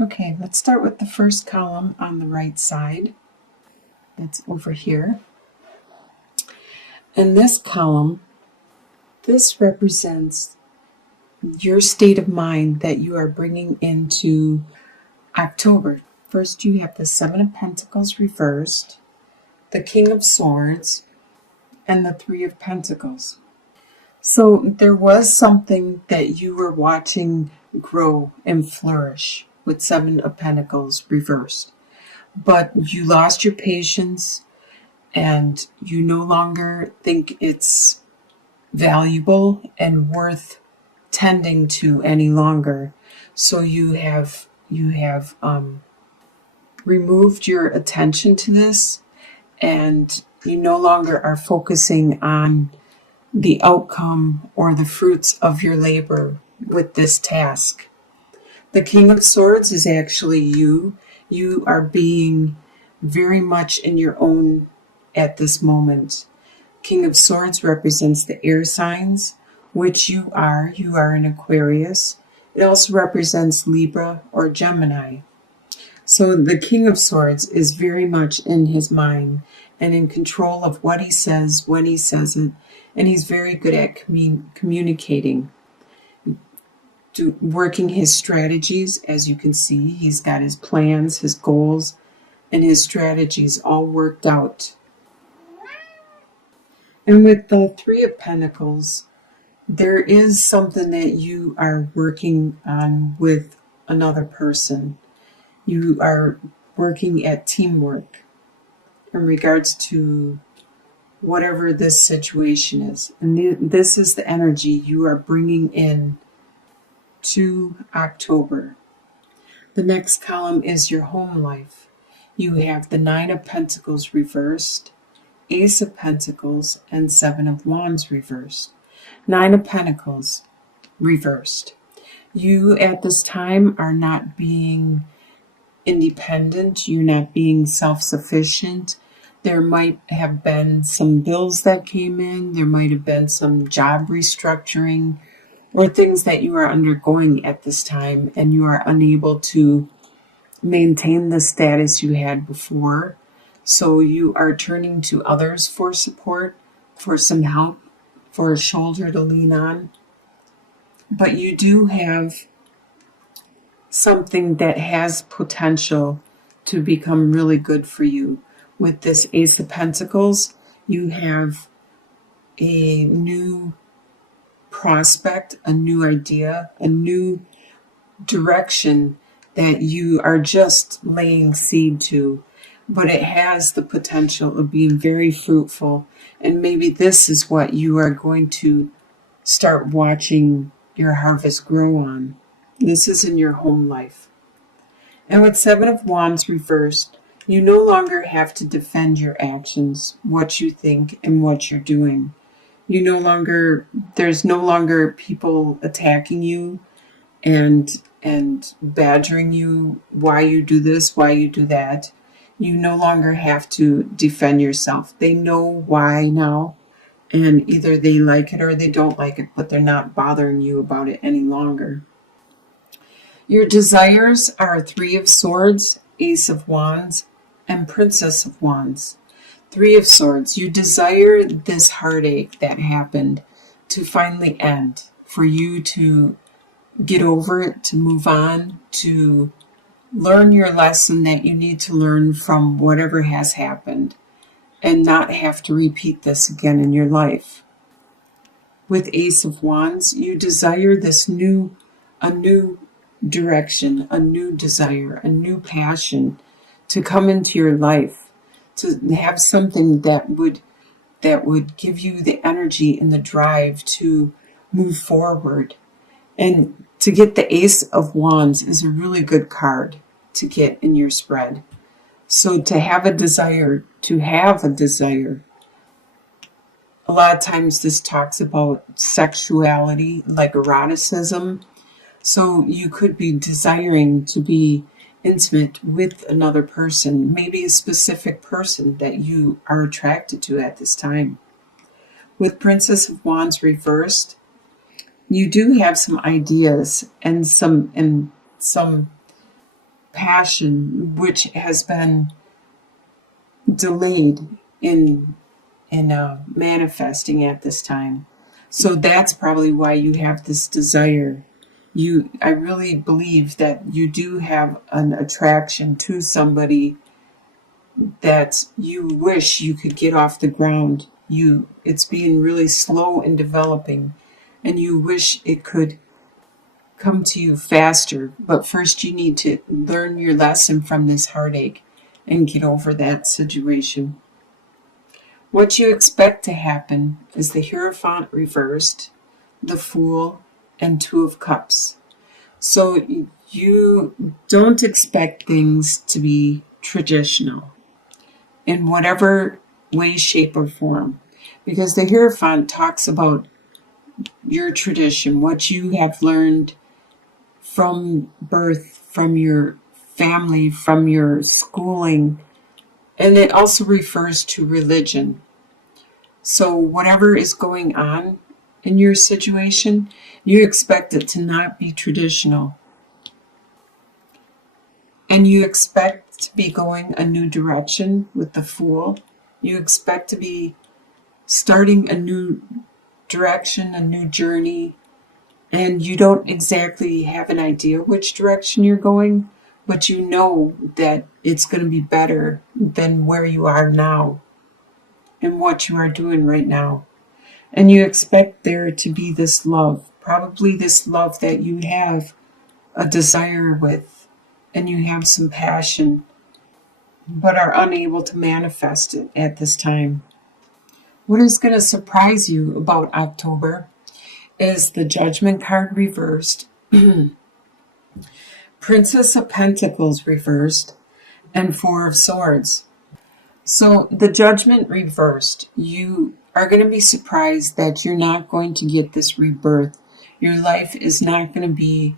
Okay, let's start with the first column on the right side. That's over here. And this column, this represents your state of mind that you are bringing into October. First, you have the Seven of Pentacles reversed, the King of Swords, and the Three of Pentacles. So there was something that you were watching grow and flourish with Seven of Pentacles reversed. But you lost your patience and you no longer think it's valuable and worth tending to any longer. So you have removed your attention to this, and you no longer are focusing on the outcome or the fruits of your labor with this task. The King of Swords is actually you. You are being very much in your own at this moment. King of Swords represents the air signs, which you are. You are an Aquarius. It also represents Libra or Gemini. So the King of Swords is very much in his mind and in control of what he says, when he says it, and he's very good at communicating, working his strategies. As you can see, he's got his plans, his goals, and his strategies all worked out. And with the Three of Pentacles, there is something that you are working on with another person. You are working at teamwork in regards to whatever this situation is. And this is the energy you are bringing in to October. The next column is your home life. You have the Nine of Pentacles reversed, Ace of Pentacles, and Seven of Wands reversed. Nine of Pentacles reversed. You at this time are not being independent. You're not being self-sufficient. There might have been some bills that came in. There might have been some job restructuring or things that you are undergoing at this time, and you are unable to maintain the status you had before. So you are turning to others for support, for some help, for a shoulder to lean on. But you do have something that has potential to become really good for you. With this Ace of Pentacles, you have a new prospect, a new idea, a new direction that you are just laying seed to, but it has the potential of being very fruitful. And maybe this is what you are going to start watching your harvest grow on. This is in your home life. And with Seven of Wands reversed, you no longer have to defend your actions, what you think and what you're doing. There's no longer people attacking you and badgering you, why you do this, why you do that. You no longer have to defend yourself. They know why now, and either they like it or they don't like it, but they're not bothering you about it any longer. Your desires are Three of Swords, Ace of Wands, and Princess of Wands. Three of Swords, you desire this heartache that happened to finally end, for you to get over it, to move on, to learn your lesson that you need to learn from whatever has happened, and not have to repeat this again in your life. With Ace of Wands, you desire a new direction, a new desire, a new passion to come into your life, to have something that would give you the energy and the drive to move forward. And to get the Ace of Wands is a really good card to get in your spread. So to have a desire, a lot of times this talks about sexuality, like eroticism. So you could be desiring to be intimate with another person, maybe a specific person that you are attracted to at this time. With Princess of Wands reversed, you do have some ideas and some passion which has been delayed in manifesting at this time. So that's probably why you have this desire. I really believe that you do have an attraction to somebody that you wish you could get off the ground. It's being really slow in developing, and you wish it could come to you faster. But first, you need to learn your lesson from this heartache and get over that situation. What you expect to happen is the Hierophant reversed, the Fool, and Two of Cups. So you don't expect things to be traditional in whatever way, shape, or form. Because the Hierophant talks about your tradition, what you have learned from birth, from your family, from your schooling, and it also refers to religion. So whatever is going on in your situation, you expect it to not be traditional. And you expect to be going a new direction with the Fool. You expect to be starting a new direction, a new journey, and you don't exactly have an idea which direction you're going, but you know that it's going to be better than where you are now and what you are doing right now. And you expect there to be this love, probably this love that you have a desire with, and you have some passion, but are unable to manifest it at this time. What is going to surprise you about October is the Judgment card reversed, Princess of Pentacles reversed, and Four of Swords. So the Judgment reversed, you are going to be surprised that you're not going to get this rebirth. Your life is not going to be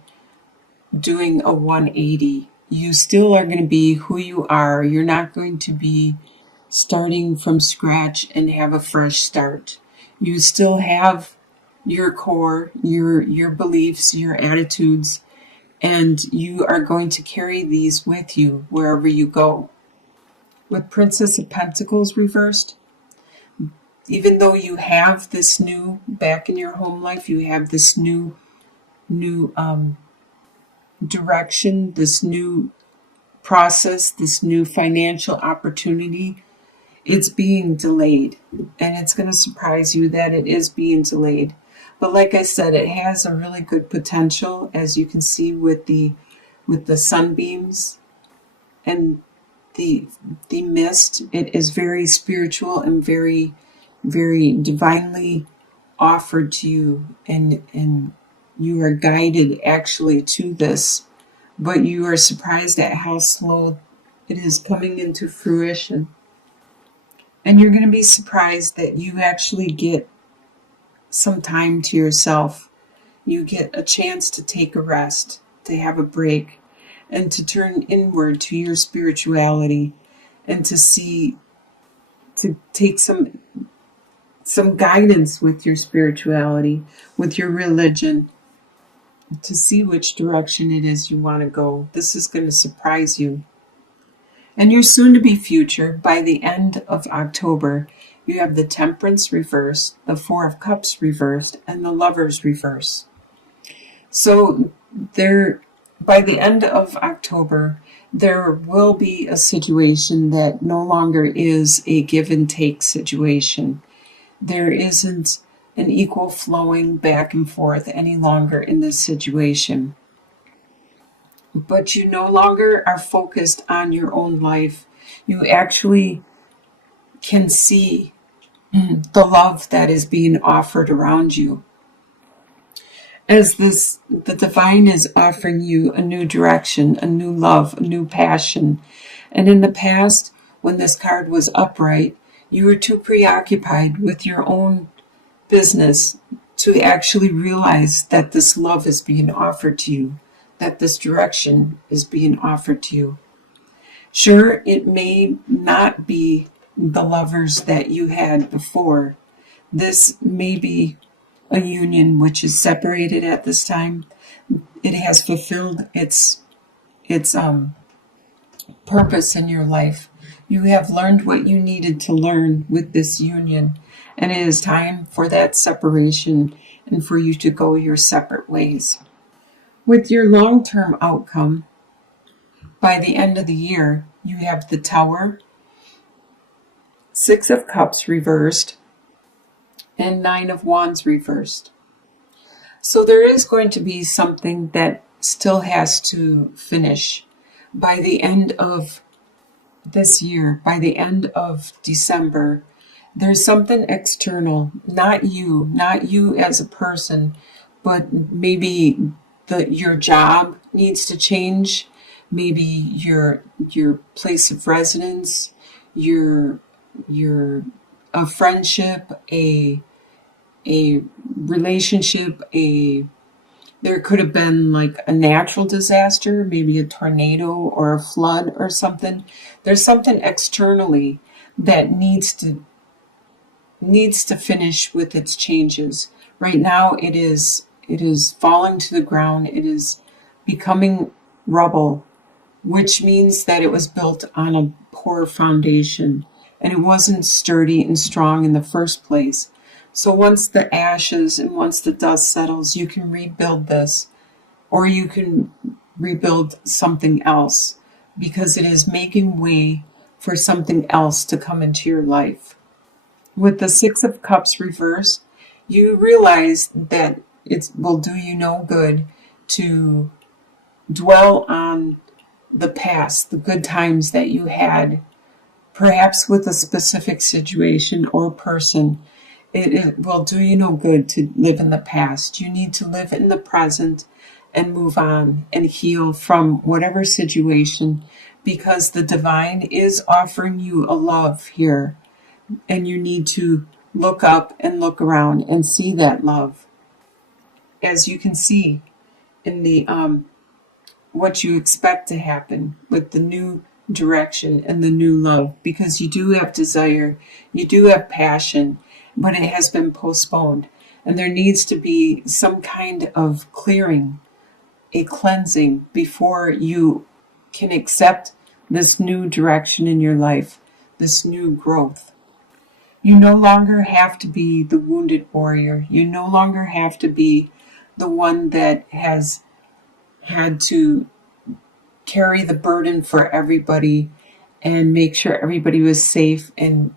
doing a 180. You still are going to be who you are. You're not going to be starting from scratch and have a fresh start. You still have your core, your beliefs, your attitudes, and you are going to carry these with you wherever you go. With Princess of Pentacles reversed, even though you have this new back in your home life, you have this new direction, this new process, this new financial opportunity, it's being delayed. And it's going to surprise you that it is being delayed. But like I said, it has a really good potential, as you can see with the sunbeams and the mist. It is very spiritual and very, very divinely offered to you, and you are guided actually to this, but you are surprised at how slow it is coming into fruition. And you're going to be surprised that you actually get some time to yourself. You get a chance to take a rest, to have a break, and to turn inward to your spirituality, and to take some guidance with your spirituality, with your religion, to see which direction it is you want to go. This is going to surprise you. And your soon-to-be future, by the end of October, you have the Temperance reversed, the Four of Cups reversed, and the Lovers reversed. So by the end of October, there will be a situation that no longer is a give and take situation. There isn't an equal flowing back and forth any longer in this situation. But you no longer are focused on your own life. You actually can see the love that is being offered around you. As the divine is offering you a new direction, a new love, a new passion. And in the past, when this card was upright, you were too preoccupied with your own business to actually realize that this love is being offered to you, that this direction is being offered to you. Sure, it may not be the lovers that you had before. This may be a union which is separated at this time. It has fulfilled its purpose in your life. You have learned what you needed to learn with this union, and it is time for that separation and for you to go your separate ways. With your long-term outcome, by the end of the year, you have the Tower, Six of Cups reversed, and Nine of Wands reversed. So there is going to be something that still has to finish by the end of this year, by the end of December. There's something external, not you as a person, but maybe your job needs to change, maybe your place of residence, your a friendship, a relationship, there could have been like a natural disaster, maybe a tornado or a flood or something. There's something externally that needs to finish with its changes. Right now it is falling to the ground. It is becoming rubble, which means that it was built on a poor foundation and it wasn't sturdy and strong in the first place. So once the ashes and once the dust settles, you can rebuild this, or you can rebuild something else, because it is making way for something else to come into your life. With the Six of Cups reversed, you realize that it will do you no good to dwell on the past, the good times that you had, perhaps with a specific situation or person. It will do you no good to live in the past. You need to live in the present and move on and heal from whatever situation, because the divine is offering you a love here, and you need to look up and look around and see that love. As you can see in the what you expect to happen with the new direction and the new love, because you do have desire, you do have passion, but it has been postponed, and there needs to be some kind of clearing, a cleansing, before you can accept this new direction in your life, this new growth. You no longer have to be the wounded warrior. You no longer have to be the one that has had to carry the burden for everybody and make sure everybody was safe and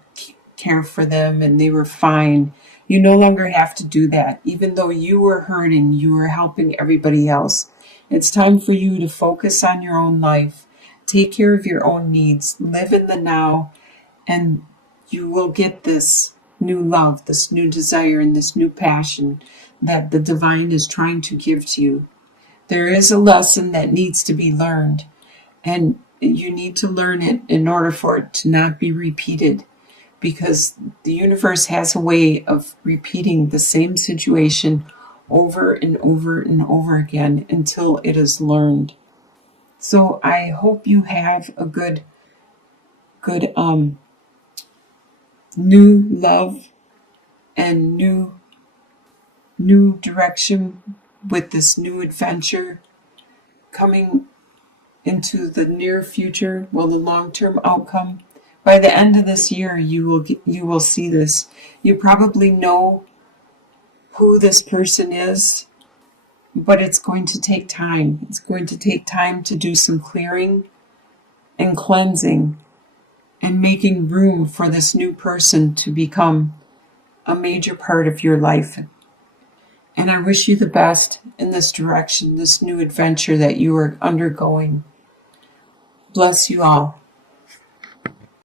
care for them and they were fine. You no longer have to do that. Even though you were hurting, you were helping everybody else. It's time for you to focus on your own life, take care of your own needs, live in the now, and you will get this new love, this new desire, and this new passion that the divine is trying to give to you. There is a lesson that needs to be learned, and you need to learn it in order for it to not be repeated, because the universe has a way of repeating the same situation over and over and over again until it is learned. So I hope you have a good new love and new direction with this new adventure coming into the near future, well, the long-term outcome. By the end of this year, you will see this. You probably know who this person is, but it's going to take time. It's going to take time to do some clearing and cleansing and making room for this new person to become a major part of your life. And I wish you the best in this direction, this new adventure that you are undergoing. Bless you all.